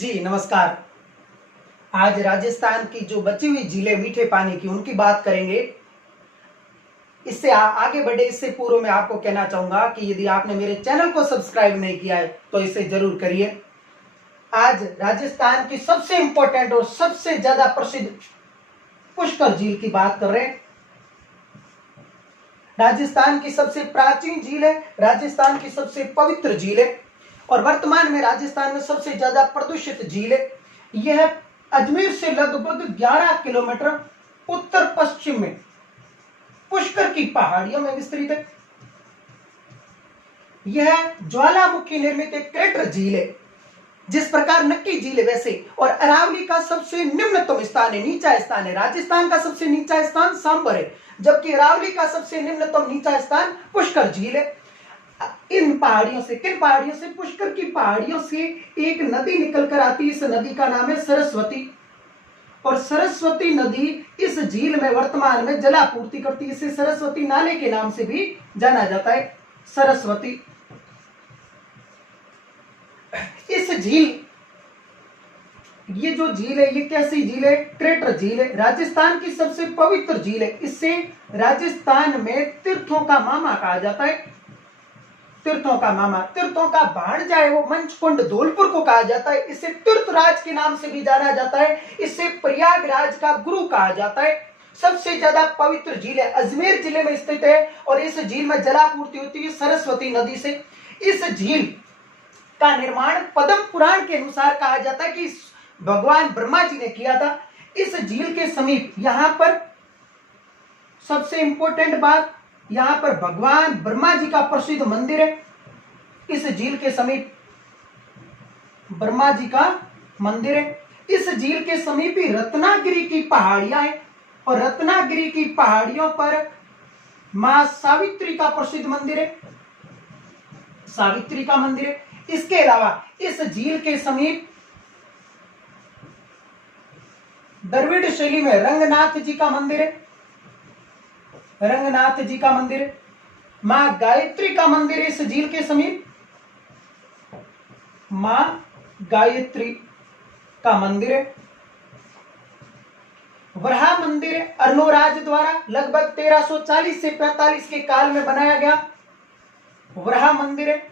जी नमस्कार। आज राजस्थान की जो बची हुई झीलें मीठे पानी की उनकी बात करेंगे। इससे आगे बढ़े इससे पूर्व मैं आपको कहना चाहूंगा कि यदि आपने मेरे चैनल को सब्सक्राइब नहीं किया है तो इसे जरूर करिए। आज राजस्थान की सबसे इंपॉर्टेंट और सबसे ज्यादा प्रसिद्ध पुष्कर झील की बात कर रहे हैं। राजस्थान की सबसे प्राचीन झील है, राजस्थान की सबसे पवित्र झील है और वर्तमान में राजस्थान में सबसे ज्यादा प्रदूषित झील है। यह अजमेर से लगभग 11 किलोमीटर उत्तर पश्चिम में पुष्कर की पहाड़ियों में विस्तृत है। यह ज्वालामुखी निर्मित एक क्रेटर झील है। जिस प्रकार नक्की झील है वैसे, और अरावली का सबसे निम्नतम स्थान है, नीचा स्थान है। राजस्थान का सबसे नीचा स्थान सांबर है, जबकि अरावली का सबसे निम्नतम नीचा स्थान पुष्कर झील है। इन पहाड़ियों से, किन पहाड़ियों से? पुष्कर की पहाड़ियों से एक नदी निकलकर आती है। इस नदी का नाम है सरस्वती, और सरस्वती नदी इस झील में वर्तमान में जलापूर्ति करती है। इसे सरस्वती नाले के नाम से भी जाना जाता है, सरस्वती। इस झील, ये जो झील है ये कैसी झील है? क्रेटर झील है। राजस्थान की सबसे पवित्र झील है। इससे राजस्थान में तीर्थों का मामा कहा जाता है। तीर्थों का मामा, तीर्थों का भांजा है वो मंचकुंड धौलपुर को कहा जाता है। इसे तीर्थराज के नाम से भी जाना जाता है। इसे प्रयागराज का गुरु कहा जाता है। सबसे ज्यादा पवित्र झील है, अजमेर जिले में स्थित है और इस झील में जलापूर्ति होती है सरस्वती नदी से। इस झील का निर्माण पद्म पुराण के अनुसार कहा जाता है कि भगवान ब्रह्मा जी ने किया था। इस झील के समीप, यहां पर सबसे इंपॉर्टेंट बात, यहां पर भगवान ब्रह्मा जी का प्रसिद्ध मंदिर है। इस झील के समीप ब्रह्मा जी का मंदिर है। इस झील के समीप ही रत्नागिरी की पहाड़ियां हैं और रत्नागिरी की पहाड़ियों पर मां सावित्री का प्रसिद्ध मंदिर है, सावित्री का मंदिर है। इसके अलावा इस झील के समीप द्रविड़ शैली में रंगनाथ जी का मंदिर है, रंगनाथ जी का मंदिर है। मां गायत्री का मंदिर है इस झील के समीप, मां गायत्री का मंदिर है। वराह मंदिर है, अर्णोराज द्वारा लगभग 1340 से 45 के काल में बनाया गया वराह मंदिर है,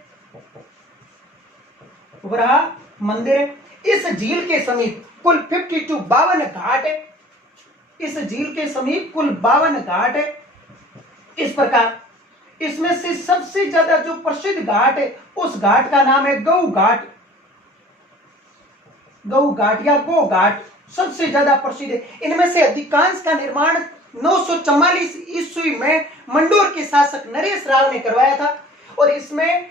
वराह मंदिर है। इस झील के समीप कुल 52 घाट है। इस झील के समीप कुल 52 घाट है। इस प्रकार इसमें से सबसे ज्यादा जो प्रसिद्ध घाट है उस घाट का नाम है गौ घाट। गौ घाट या गो घाट सबसे ज्यादा प्रसिद्ध है। इनमें से अधिकांश का निर्माण 944 ईस्वी में मंडोर के शासक नरेश राव ने करवाया था और इसमें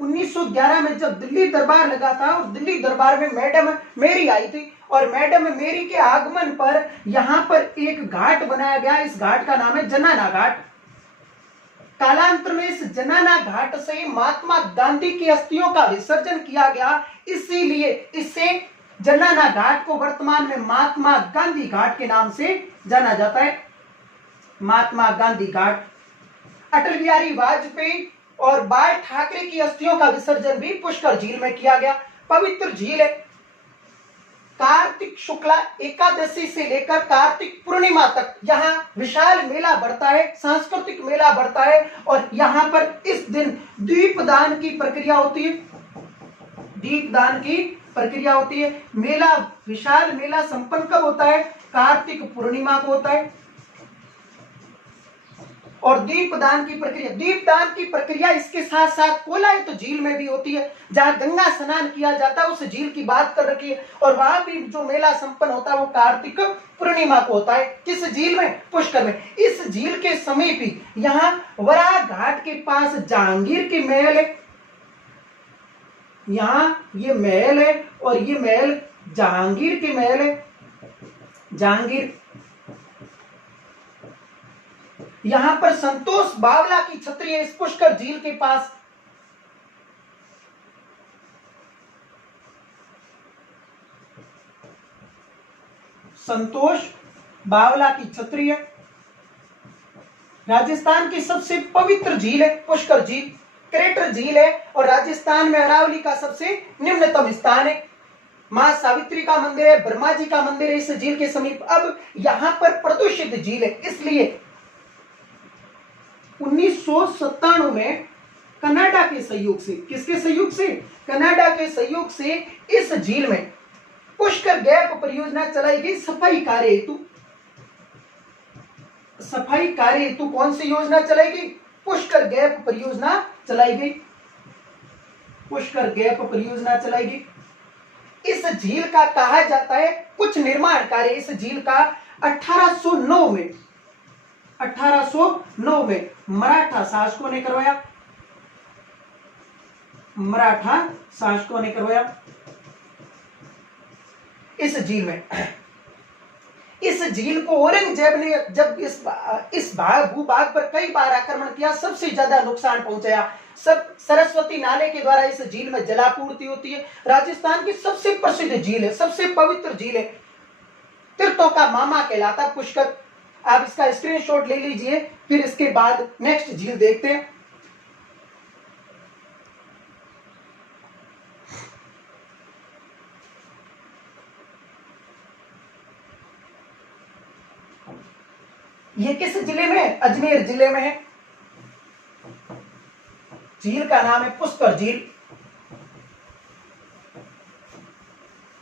1911 में जब दिल्ली दरबार लगा था और दिल्ली दरबार में मैडम मेरी आई थी और मैडम मेरी के आगमन पर यहां पर एक घाट बनाया गया। इस घाट का नाम है जनाना घाट। कालांतर में इस जनाना घाट से महात्मा गांधी की अस्थियों का विसर्जन किया गया, इसीलिए इसे जनाना घाट को वर्तमान में महात्मा गांधी घाट के नाम से जाना जाता है, महात्मा गांधी घाट। अटल बिहारी वाजपेयी और बाल ठाकरे की अस्थियों का विसर्जन भी पुष्कर झील में किया गया। पवित्र झील है। कार्तिक शुक्ला एकादशी से लेकर कार्तिक पूर्णिमा तक यहाँ विशाल मेला बढ़ता है, सांस्कृतिक मेला बढ़ता है और यहाँ पर इस दिन दीपदान की प्रक्रिया होती है, दीपदान की प्रक्रिया होती है। मेला, विशाल मेला संपन्न कब होता है? कार्तिक पूर्णिमा को होता है। और दीपदान की प्रक्रिया इसके साथ साथ कोलायत झील में भी होती है, जहां गंगा स्नान किया जाता है। उस झील की बात कर रखी है और वहां भी जो मेला संपन्न होता है वो कार्तिक पूर्णिमा को होता है। किस झील में? पुष्कर में। इस झील के समीप ही यहाँ वराह घाट के पास जहांगीर की महल है। यहाँ ये महल है और ये महल जहांगीर की महल है, जहांगीर। यहां पर संतोष बावला की छतरी है इस पुष्कर झील के पास। संतोष बावला की छतरी है। राजस्थान की सबसे पवित्र झील है पुष्कर झील। क्रेटर झील है और राजस्थान में अरावली का सबसे निम्नतम स्थान है। मां सावित्री का मंदिर है, ब्रह्मा जी का मंदिर है इस झील के समीप। अब यहां पर प्रदूषित झील है, इसलिए 1997 में कनाडा के सहयोग से, किसके सहयोग से? कनाडा के सहयोग से इस झील में पुष्कर गैप परियोजना चलाई गई सफाई कार्य हेतु। सफाई कार्य हेतु कौन सी योजना चलाई गई? पुष्कर गैप परियोजना चलाई गई। पुष्कर गैप परियोजना चलाई गई। इस झील का कहा जाता है कुछ निर्माण कार्य इस झील का 1809 में मराठा शासकों ने करवाया। मराठा शासकों ने करवाया इस झील में। इस झील को औरंगजेब ने जब इस भूभाग पर कई बार आक्रमण किया, सबसे ज्यादा नुकसान पहुंचाया। सब सरस्वती नाले के द्वारा इस झील में जलापूर्ति होती है। राजस्थान की सबसे प्रसिद्ध झील है, सबसे पवित्र झील है, तीर्थों का मामा कहलाता पुष्कर। आप इसका स्क्रीनशॉट ले लीजिए, फिर इसके बाद नेक्स्ट झील देखते हैं। ये किस जिले में है? अजमेर जिले में है। झील का नाम है पुष्कर झील।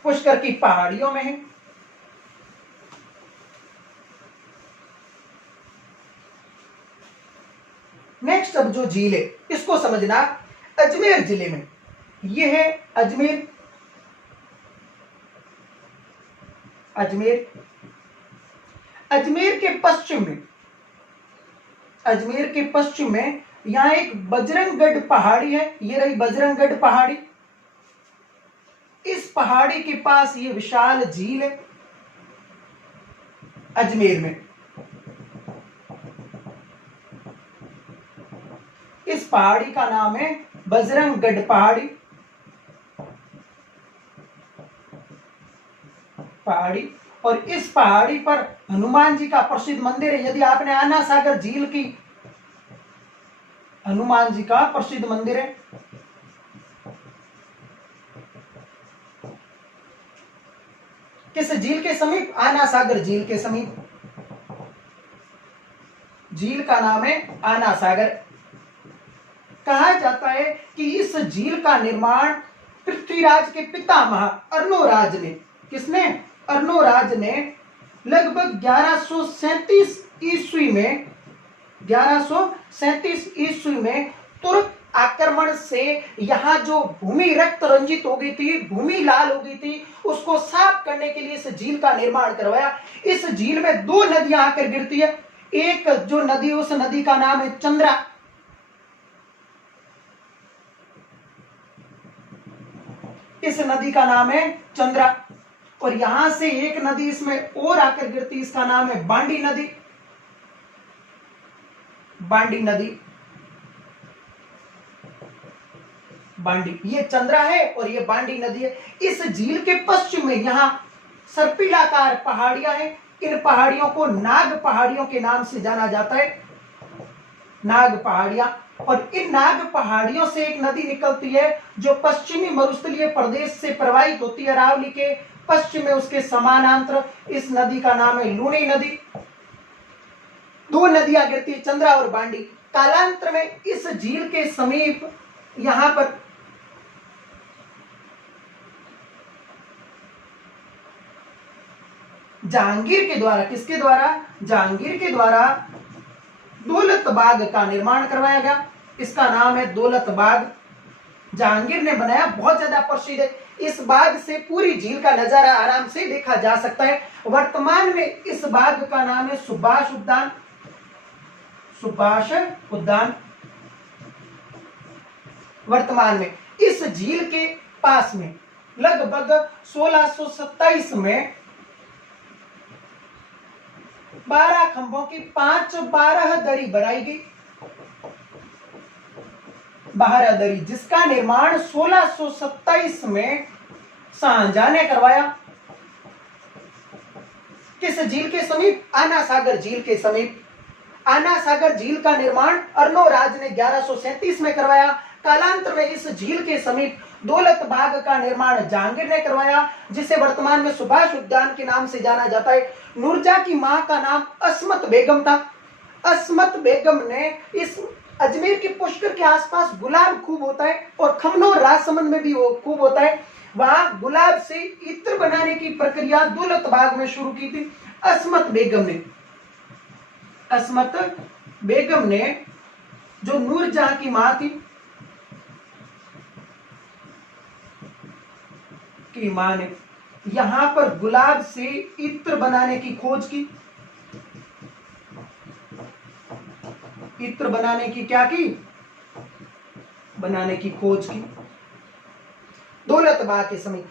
पुष्कर की पहाड़ियों में है। नेक्स्ट अब जो झील है इसको समझना, अजमेर जिले में ये है अजमेर। अजमेर के पश्चिम में, अजमेर के पश्चिम में यहां एक बजरंगगढ़ पहाड़ी है। ये रही बजरंगगढ़ पहाड़ी। इस पहाड़ी के पास ये विशाल झील है अजमेर में। इस पहाड़ी का नाम है बजरंगगढ़ पहाड़ी। और इस पहाड़ी पर हनुमान जी का प्रसिद्ध मंदिर है। यदि आपने आना सागर झील की, हनुमान जी का प्रसिद्ध मंदिर है। किस झील के समीप? आना सागर झील के समीप। झील का नाम है आना सागर। कहा जाता है कि इस झील का निर्माण पृथ्वीराज के पितामह अर्णोराज ने, किसने? अर्णोराज ने लगभग 1137 ईस्वी में, 1137 ईस्वी में तुर्क आक्रमण से यहाँ जो भूमि रक्त रंजित हो गई थी, भूमि लाल हो गई थी, उसको साफ करने के लिए इस झील का निर्माण करवाया। इस झील में दो नदियां आकर गिरती है। एक जो नदी, उस नदी का नाम है चंद्रा। इस नदी का नाम है चंद्रा। और यहां से एक नदी इसमें और आकर गिरती, इसका नाम है बांडी नदी। बांडी नदी, बांडी, ये चंद्रा है और ये बांडी नदी है। इस झील के पश्चिम में यहां सर्पिलाकार पहाड़ियां हैं। इन पहाड़ियों को नाग पहाड़ियों के नाम से जाना जाता है, नाग पहाड़ियां। और इन नाग पहाड़ियों से एक नदी निकलती है जो पश्चिमी मरुस्थलीय प्रदेश से प्रवाहित होती है। अरावली के पश्चिम में उसके समानांतर इस नदी का नाम है लूनी नदी। दो नदियां गिरती है, चंद्रा और बांडी। कालांतर में इस झील के समीप यहां पर जहांगीर के द्वारा, किसके द्वारा? जहांगीर के द्वारा दौलत बाग का निर्माण करवाया गया। इसका नाम है दौलत बाग। जहांगीर ने बनाया, बहुत ज्यादा प्रसिद्ध है। इस बाग से पूरी झील का नजारा आराम से देखा जा सकता है। वर्तमान में इस बाग का नाम है सुभाष उद्यान। सुभाष उद्यान। वर्तमान में इस झील के पास में लगभग 1627 में 12 खंभों की 5-12 दरी बनाई गई। 12 दरी, जिसका निर्माण 1627 में शाहजहां ने करवाया। किस झील के समीप? आना सागर झील के समीप। आना सागर झील का निर्माण अर्नोराज ने 1137 में करवाया। कालांतर में इस झील के समीप दौलत बाग का निर्माण जहांगीर ने करवाया, जिसे वर्तमान में सुभाष उद्यान के नाम से जाना जाता है। नूरजहां की मां का नाम अस्मत बेगम था। अस्मत बेगम ने इस अजमेर के पुष्कर के आसपास गुलाब खूब होता है और खमनोर राजसमंद में भी वो खूब होता है। वहां गुलाब से इत्र बनाने की प्रक्रिया दौलत बाग में शुरू की थी अस्मत बेगम ने जो नूरजहां की मां थी की मां ने यहां पर गुलाब से इत्र बनाने की खोज की। इत्र बनाने की क्या की? बनाने की खोज की दौलत बाग के समीप।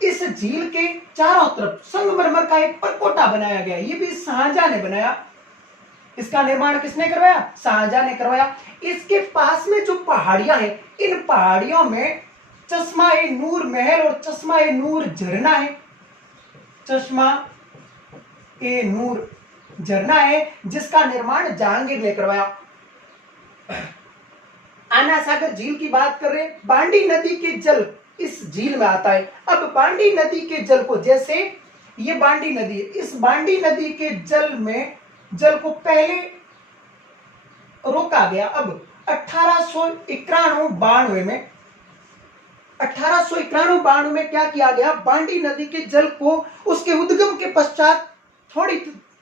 इस झील के चारों तरफ संगमरमर का एक परकोटा बनाया गया। ये भी शाहजहां ने बनाया। इसका निर्माण किसने करवाया? शाहजहां ने करवाया। इसके पास में जो पहाड़ियां हैं, इन पहाड़ियों में चश्मा ए नूर महल और चश्मा ए नूर झरना है। चश्मा ए नूर झरना है जिसका निर्माण जहांगीर ने करवाया। आना सागर झील की बात कर रहे हैं। बांडी नदी के जल इस झील में आता है। अब बांडी नदी के जल को, जैसे ये बांडी नदी है, इस बांडी नदी के जल को पहले रोका गया। अब 1891-92 में क्या किया गया? बांडी नदी के जल को उसके उद्गम के पश्चात थोड़ी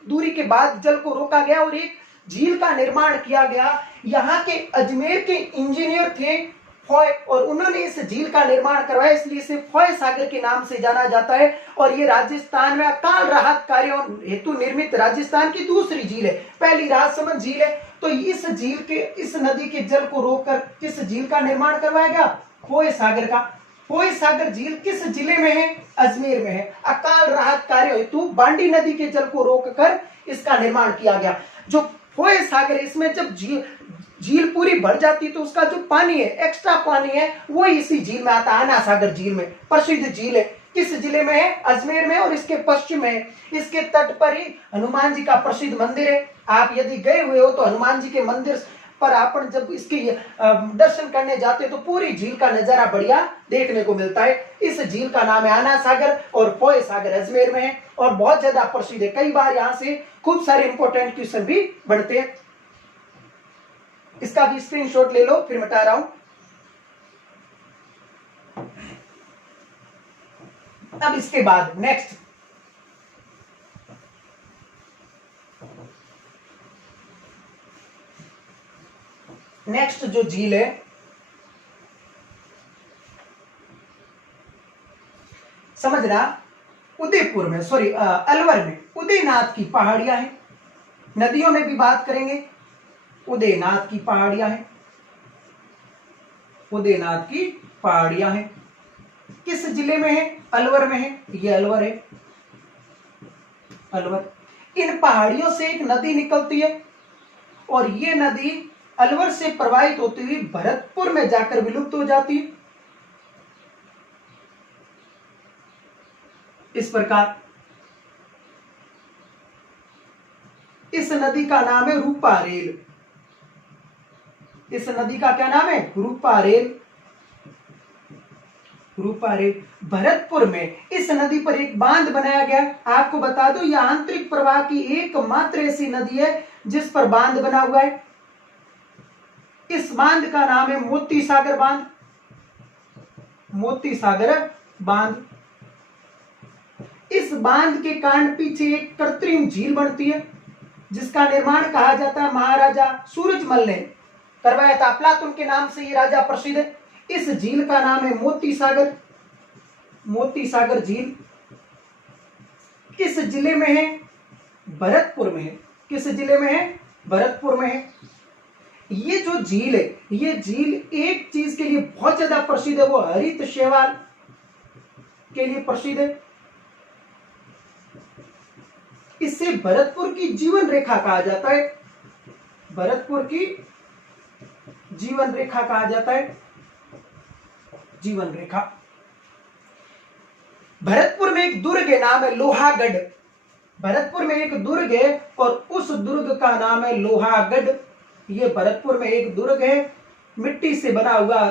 दूरी के बाद जल को रोका गया और एक झील का निर्माण किया गया। यहाँ के अजमेर के इंजीनियर थे फॉय, और उन्होंने इस झील का निर्माण करवाया, इसलिए इसे फॉय सागर के नाम से जाना जाता है। और ये राजस्थान में अकाल राहत कार्यों हेतु निर्मित राजस्थान की दूसरी झील है। पहली राजसमंद झील है। तो इस नदी के जल को रोककर किस झील का निर्माण करवाया गया? फॉय सागर का। फॉय सागर झील किस जिले में है? अजमेर में है। अकाल राहत कार्य हेतु बांडी नदी के जल को रोककर इसका निर्माण किया गया। जो फॉय सागर, इसमें जब झील पूरी भर जाती तो उसका जो पानी है, एक्स्ट्रा पानी है, वो इसी झील में आता है। आना सागर झील में प्रसिद्ध झील है। किस जिले में है? अजमेर में, और इसके पश्चिम में है। इसके तट पर ही हनुमान जी का प्रसिद्ध मंदिर है। आप यदि गए हुए हो तो हनुमान जी के मंदिर पर अपन जब इसके दर्शन करने जाते तो पूरी झील का नजारा बढ़िया देखने को मिलता है। इस झील का नाम है आना सागर और फॉय सागर अजमेर में है और बहुत ज्यादा प्रसिद्ध है। कई बार यहाँ से खूब सारे इंपॉर्टेंट क्वेश्चन भी बनते हैं। इसका भी स्क्रीनशॉट ले लो, फिर मिटा रहा हूं। अब इसके बाद नेक्स्ट जो झील है, समझना, उदयपुर में, सॉरी अलवर में उदयनाथ की पहाड़ियां हैं। नदियों में भी बात करेंगे। उदयनाथ की पहाड़ियां हैं। उदयनाथ की पहाड़ियां हैं। किस जिले में है? अलवर में है। ये अलवर है। अलवर। इन पहाड़ियों से एक नदी निकलती है और ये नदी अलवर से प्रवाहित होती हुई भरतपुर में जाकर विलुप्त हो जाती है। इस प्रकार इस नदी का नाम है रूपारेल। इस नदी का क्या नाम है? रूपारेल। रूपारेल। भरतपुर में इस नदी पर एक बांध बनाया गया। आपको बता दो, यह आंतरिक प्रवाह की एकमात्र ऐसी नदी है जिस पर बांध बना हुआ है। इस बांध का नाम है मोती सागर बांध। मोती सागर बांध। इस बांध के कारण पीछे एक कृत्रिम झील बनती है जिसका निर्माण कहा जाता है महाराजा सूरजमल ने करवाया था। अफलातुन के नाम से ये राजा प्रसिद्ध है। इस झील का नाम है मोती सागर। मोती सागर झील किस जिले में है? भरतपुर में है। किस जिले में है? भरतपुर में है। ये जो झील है, ये झील एक चीज के लिए बहुत ज्यादा प्रसिद्ध है, वो हरित शैवाल के लिए प्रसिद्ध है। इसे भरतपुर की जीवन रेखा कहा जाता है। भरतपुर की जीवन रेखा कहा जाता है। जीवन रेखा। भरतपुर में एक दुर्ग है, नाम है लोहागढ़। भरतपुर में एक दुर्ग है और उस दुर्ग का नाम है लोहागढ़। ये भरतपुर में एक दुर्ग है, मिट्टी से बना हुआ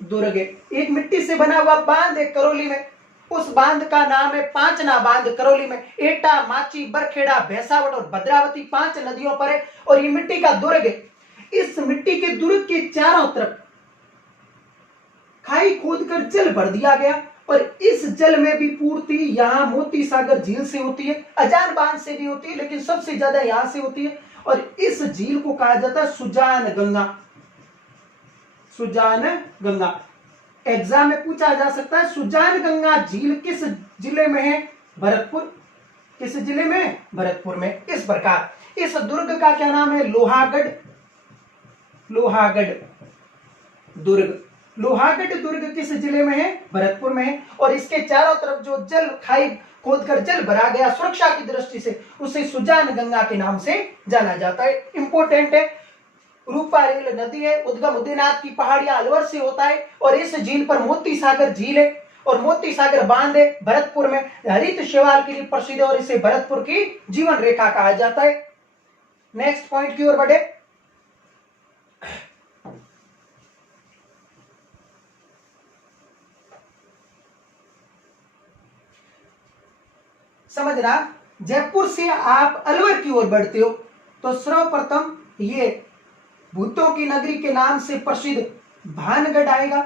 दुर्ग है। एक मिट्टी से बना हुआ बांध है करौली में, उस बांध का नाम है पांचना बांध। करौली में एटा, माची, बरखेड़ा, भैंसावट और भद्रावती 5 नदियों पर है और ये मिट्टी का दुर्ग है। इस मिट्टी के दुर्ग के चारों तरफ खाई खोदकर जल भर दिया गया और इस जल में भी पूर्ति यहाँ मोती सागर झील से होती है, अजान बांध से भी होती है, लेकिन सबसे ज्यादा यहां से होती है। और इस झील को कहा जाता है सुजान गंगा। सुजान गंगा एग्जाम में पूछा जा सकता है, सुजान गंगा झील किस जिले में है? भरतपुर। किस जिले में? भरतपुर में। इस प्रकार इस दुर्ग का क्या नाम है? लोहागढ़। लोहागढ़ दुर्ग। लोहागढ़ दुर्ग किस जिले में है? भरतपुर में है। और इसके चारों तरफ जो जल खाई खोदकर जल भरा गया सुरक्षा की दृष्टि से, उसे सुजान गंगा के नाम से जाना जाता है। इंपोर्टेंट है। रूपा रेल नदी है, उद्गम उदयनाथ की पहाड़ियां अलवर से होता है और इस झील पर मोती सागर झील है और मोती सागर बांध है भरतपुर में। हरित शैवाल के लिए प्रसिद्ध है और इसे भरतपुर की जीवन रेखा कहा जाता है। नेक्स्ट पॉइंट की ओर बढ़े। समझना, जयपुर से आप अलवर की ओर बढ़ते हो तो सर्वप्रथम ये भूतों की नगरी के नाम से प्रसिद्ध भानगढ़ आएगा।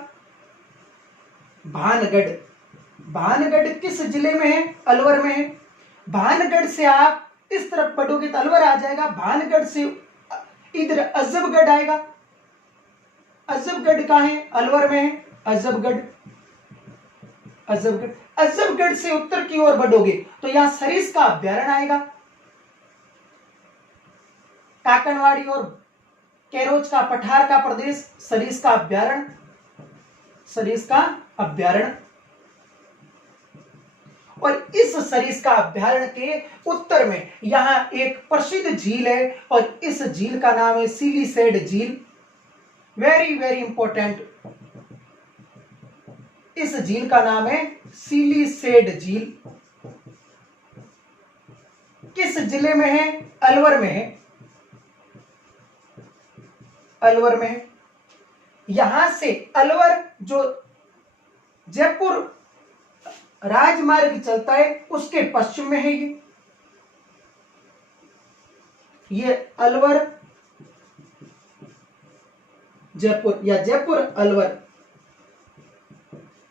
भानगढ़। भानगढ़ किस जिले में है? अलवर में है। भानगढ़ से आप इस तरफ बढ़ोगे तो अलवर आ जाएगा। भानगढ़ से इधर अजबगढ़ आएगा। अजबगढ़ कहाँ है? अलवर में है अजबगढ़। अजबगढ़। अजबगढ़ से उत्तर की ओर बढ़ोगे तो यहां सरिस का अभ्यारण्य आएगा। काकनवाड़ी और केरोज का पठार का प्रदेश, सरिस का अभ्यारण्य। सरिस का अभ्यारण्य। और इस सरिस का अभ्यारण्य के उत्तर में यहां एक प्रसिद्ध झील है और इस झील का नाम है सिलीसेड झील। Very very important. इस झील का नाम है सिलीसेड झील। किस जिले में है? अलवर में है। अलवर में है। यहां से अलवर जो जयपुर राजमार्ग चलता है उसके पश्चिम में है ये अलवर जयपुर या जयपुर अलवर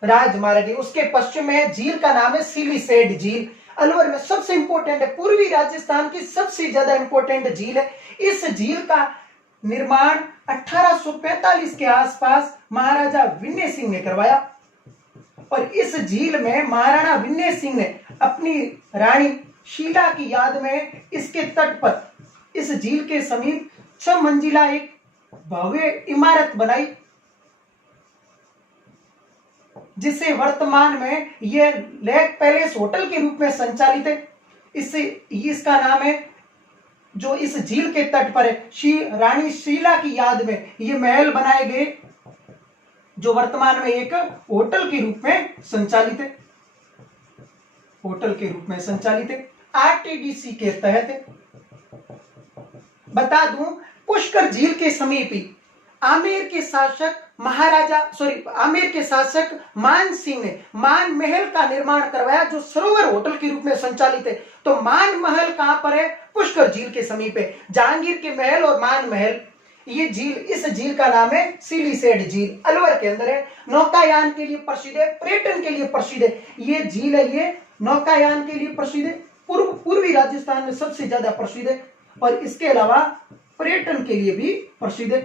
राजमार्ग है, उसके पश्चिम में है। झील का नाम है सिलीसेड झील। अलवर में सबसे इंपॉर्टेंट है, पूर्वी राजस्थान की सबसे ज्यादा इंपॉर्टेंट झील है। इस झील का निर्माण 1845 के आसपास महाराजा विनय सिंह ने करवाया और इस झील में महाराणा विनय सिंह ने अपनी रानी शीला की याद में इसके तट पर इस झील के समीप 6 मंजिला एक भव्य इमारत बनाई, जिसे वर्तमान में यह लेक पैलेस होटल के रूप में संचालित है। इसका नाम है, जो इस झील के तट पर है, रानी शीला की याद में ये महल बनाए गए, जो वर्तमान में एक होटल के रूप में संचालित है। होटल के रूप में संचालित है, आरटीडीसी के तहत है। बता दूं, पुष्कर झील के समीप ही आमेर के शासक मान सिंह ने मान महल का निर्माण करवाया, जो सरोवर होटल के रूप में संचालित है। तो मान महल कहां पर है? पुष्कर झील के समीप है। जहांगीर के महल और मान महल, ये झील, इस झील का नाम है सिलीसेड झील, अलवर के अंदर है। नौकायान के लिए प्रसिद्ध है, पर्यटन के लिए प्रसिद्ध है। ये झील है, ये नौकायान के लिए प्रसिद्ध है, पूर्वी राजस्थान में सबसे ज्यादा प्रसिद्ध है और इसके अलावा पर्यटन के लिए भी प्रसिद्ध है।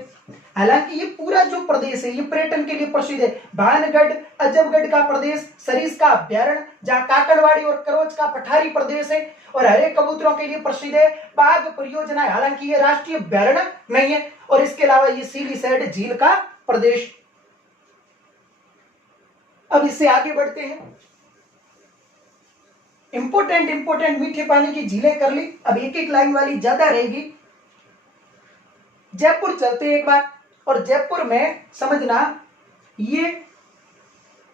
हालांकि ये पूरा जो प्रदेश है ये पर्यटन के लिए प्रसिद्ध है। भानगढ़, अजबगढ़ का प्रदेश, सरिस का अभ्यारण्य, जहां काकड़वाड़ी और करोज का पठारी प्रदेश है और हरे कबूतरों के लिए प्रसिद्ध है। बाघ परियोजना, हालांकि ये राष्ट्रीय अभ्यारण्य नहीं है। और इसके अलावा ये सिलीसेड झील का प्रदेश। अब इससे आगे बढ़ते हैं। इंपोर्टेंट मीठे पानी की झीलें कर ली, अब एक एक लाइन वाली ज्यादा रहेगी। जयपुर चलते एक बार, और जयपुर में समझना, ये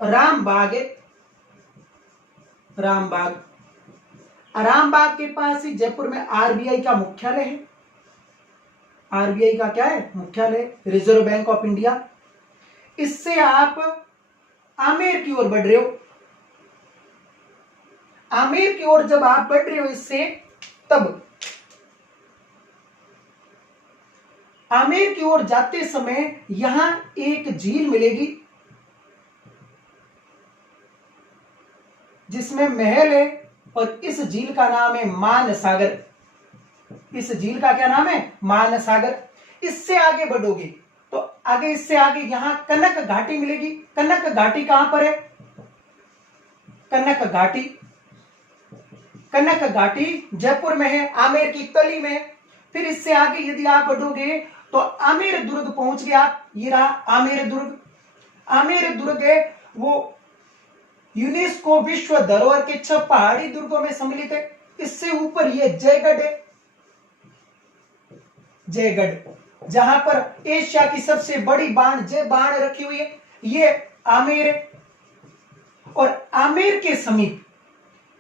रामबाग है। रामबाग रामबाग के पास ही जयपुर में आरबीआई का मुख्यालय है। आरबीआई का क्या है? मुख्यालय, रिजर्व बैंक ऑफ इंडिया। इससे आप आमेर की ओर बढ़ रहे हो। आमेर की ओर जब आप बढ़ रहे हो इससे, तब आमेर की ओर जाते समय यहां एक झील मिलेगी जिसमें महल है, और इस झील का नाम है मानसागर। इस झील का क्या नाम है? मानसागर। इससे आगे बढ़ोगे तो आगे, इससे आगे यहां कनक घाटी मिलेगी। कनक घाटी कहां पर है? कनक घाटी, कनक घाटी जयपुर में है, आमेर की तली में। फिर इससे आगे यदि आप बढ़ोगे तो आमेर दुर्ग पहुंच गए आप। ये रहा आमेर दुर्ग। आमेर दुर्ग है वो यूनेस्को विश्व धरोहर के 6 पहाड़ी दुर्गों में सम्मिलित है। इससे ऊपर ये जयगढ़ है, जयगढ़, जहां पर एशिया की सबसे बड़ी बाण, जय बाण रखी हुई है, ये आमेर है। और आमेर के समीप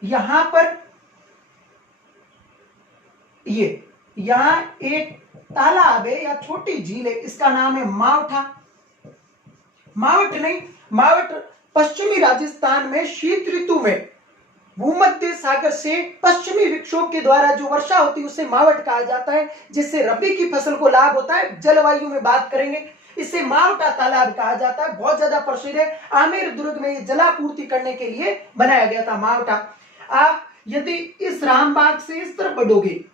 यहां पर यहां एक तालाब है या छोटी झील है, इसका नाम है मावठा। मावठ नहीं, मावठ पश्चिमी राजस्थान में शीत ऋतु में भूमध्य सागर से पश्चिमी विक्षोभ के द्वारा जो वर्षा होती है उसे मावठ कहा जाता है, जिससे रबी की फसल को लाभ होता है। जलवायु में बात करेंगे, इसे मावठा तालाब कहा जाता है, बहुत ज्यादा प्रसिद्ध है। आमेर दुर्ग में जलापूर्ति करने के लिए बनाया गया था मावठा। आप यदि इस रामबाग से इस तरफ बढ़ोगे,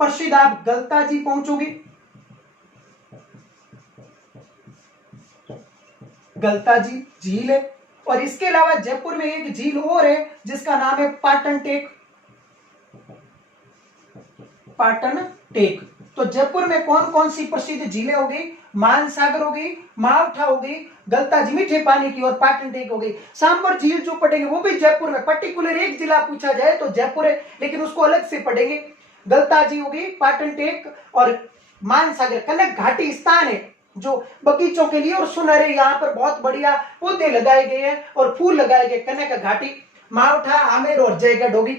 प्रसिद्ध आप गलताजी पहुंचोगे। गलताजी झील है। और इसके अलावा जयपुर में एक झील और है जिसका नाम है पाटन टेक। पाटन टेक। तो जयपुर में कौन कौन सी प्रसिद्ध झीलें हो गई? मानसागर हो गई, मावठा हो गई, गलताजी मीठे पानी की, और पाटन टेक हो गई। सांबर झील जो पढ़ेंगे वो भी जयपुर में, पर्टिकुलर एक जिला पूछा जाए तो जयपुर है, लेकिन उसको अलग से पढ़ेंगे। गलताजी हो गई, पाटन टेक और मानसागर। कनक घाटी स्थान है जो बगीचों के लिए और सुनहरे, यहाँ पर बहुत बढ़िया पौधे लगाए गए हैं और फूल लगाए गए। कनक घाटी, मावठा, आमेर और जयगढ़ होगी,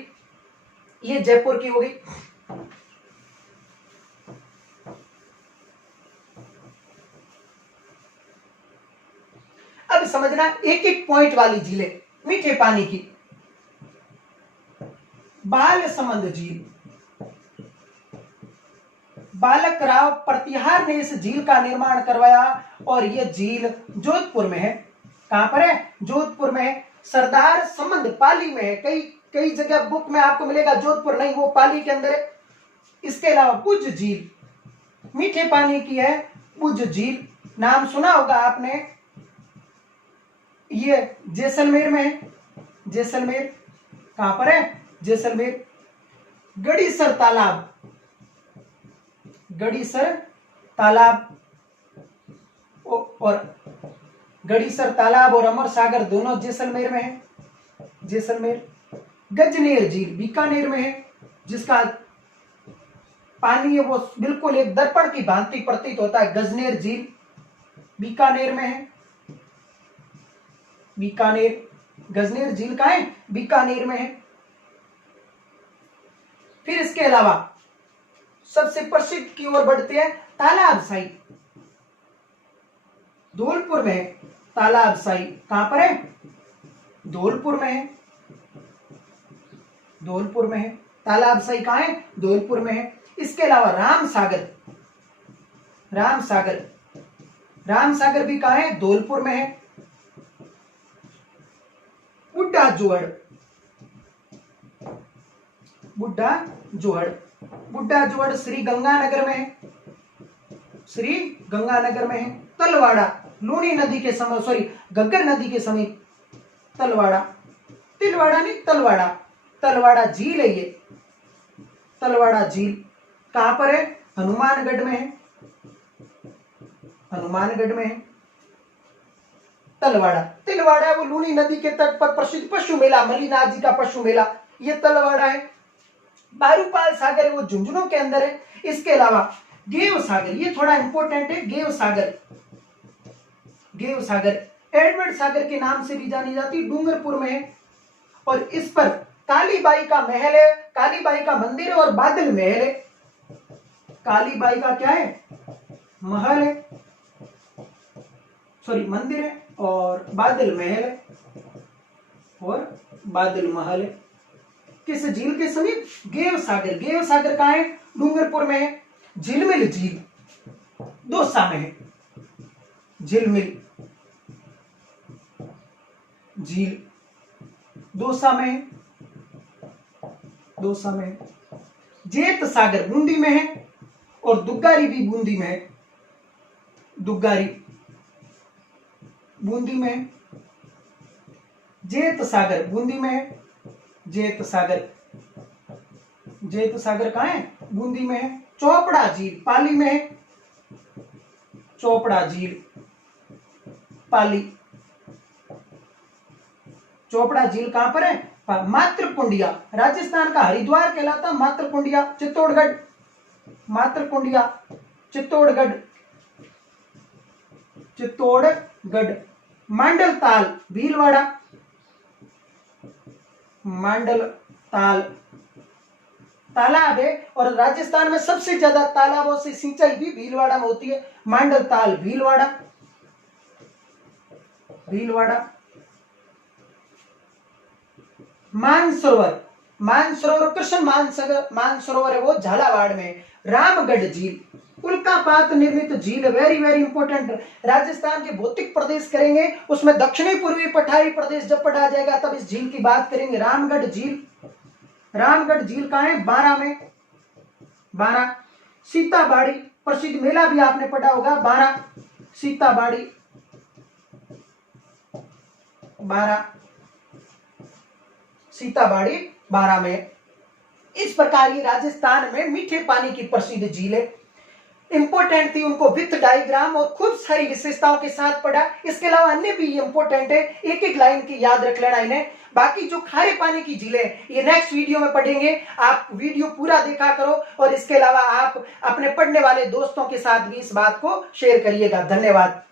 ये जयपुर की होगी। अब समझना एक एक पॉइंट वाली झीलें मीठे पानी की। बालसमंद झील, बालक राव प्रतिहार ने इस झील का निर्माण करवाया और यह झील जोधपुर में है। कहां पर है? जोधपुर में है। सरदार संबंध पाली में है। कई जगह बुक में आपको मिलेगा जोधपुर, नहीं, वो पाली के अंदर है। इसके अलावा बुज झील मीठे पानी की है। बुज झील नाम सुना होगा आपने, ये जैसलमेर में है। जैसलमेर कहां पर है? जैसलमेर। गड़ीसर तालाब, गड़ीसर तालाब और गड़ीसर तालाब और अमर सागर दोनों जैसलमेर में है। जैसलमेर। गजनेर झील बीकानेर में है, जिसका पानी है वो बिल्कुल एक दर्पण की भांति प्रतीत होता है। गजनेर झील बीकानेर में है। बीकानेर, गजनेर झील का है, बीकानेर में है। फिर इसके अलावा सबसे प्रसिद्ध की ओर बढ़ते हैं, तालाबसाई धौलपुर में है। तालाबसाई कहां पर है? धौलपुर में है। धौलपुर में है। तालाबसाई कहां है? धौलपुर में है। इसके अलावा रामसागर, रामसागर, रामसागर भी कहां है? धौलपुर में है। बुढ़ा जोहड़, बुढ़ा जोहड़, बुढ़ा जोहड़ श्री गंगानगर में है। श्री गंगानगर में है। तलवाड़ा लूनी नदी के समय, सॉरी घग्गर नदी के समीप तलवाड़ा, तिलवाड़ा नहीं तलवाड़ा, तलवाड़ा झील है ये। तलवाड़ा झील कहां पर है? हनुमानगढ़ में है। हनुमानगढ़ में है तलवाड़ा। तिलवाड़ा वो लूनी नदी के तट पर प्रसिद्ध पशु मेला, मलिनाथ जी का पशु मेला, ये तलवाड़ा है। बारूपाल सागर है वो झुंझुनू के अंदर है। इसके अलावा गेव सागर, ये थोड़ा इंपॉर्टेंट है। गेव सागर, गेव सागर एडवर्ड सागर के नाम से भी जानी जाती, डूंगरपुर में है। और इस पर कालीबाई का महल है, कालीबाई का मंदिर है और बादल महल है। कालीबाई का क्या है? महल है, सॉरी मंदिर है, और बादल महल है, और बादल महल है। किस झील के समीप? गेव सागर। गेव सागर कहाँ है? डूंगरपुर में है। झिलमिल झील दौसा में है। झिलमिल झील दौसा में है, दौसा में है। जेत सागर बूंदी में है, और दुग्गारी भी बूंदी में है। दुग्गारी बूंदी में है। जेत सागर बूंदी में है। जेत सागर, जेत सागर कहाँ है? बूंदी में है। चोपड़ा झील पाली में है। चोपड़ा झील पाली। चोपड़ा झील कहां पर है? मातृकुंडिया, राजस्थान का हरिद्वार कहलाता मातृकुंडिया। चित्तौड़गढ़, मातृकुंडिया चित्तौड़गढ़, चित्तौड़गढ़। मांडल ताल भीलवाड़ा, मांडल ताल तालाब है, और राजस्थान में सबसे ज्यादा तालाबों से सिंचाई भी भीलवाड़ा में होती है। मांडल ताल भीलवाड़ा, भीलवाड़ा। मानसरोवर, मानसरोवर कृष्ण मानसरोवर है वो झालावाड़ में। रामगढ़ झील उल्कापात निर्मित झील, वेरी वेरी इंपॉर्टेंट। राजस्थान के भौतिक प्रदेश करेंगे, उसमें दक्षिणी पूर्वी पठारी प्रदेश जब पढ़ा जाएगा तब इस झील की बात करेंगे। रामगढ़ झील, रामगढ़ झील कहाँ है? 12 में, 12। सीताबाड़ी प्रसिद्ध मेला भी आपने पढ़ा होगा, 12 सीताबाड़ी, 12 सीताबाड़ी 12 में। इस प्रकार ये राजस्थान में मीठे पानी की प्रसिद्ध झील है। इंपॉर्टेंट थी, उनको विथ डायग्राम और खूब सारी विशेषताओं के साथ पढ़ा। इसके अलावा अन्य भी इंपॉर्टेंट है, एक एक लाइन की याद रख लेना इन्हें। बाकी जो खारे पानी की झीलें ये नेक्स्ट वीडियो में पढ़ेंगे। आप वीडियो पूरा देखा करो, और इसके अलावा आप अपने पढ़ने वाले दोस्तों के साथ भी इस बात को शेयर करिएगा। धन्यवाद।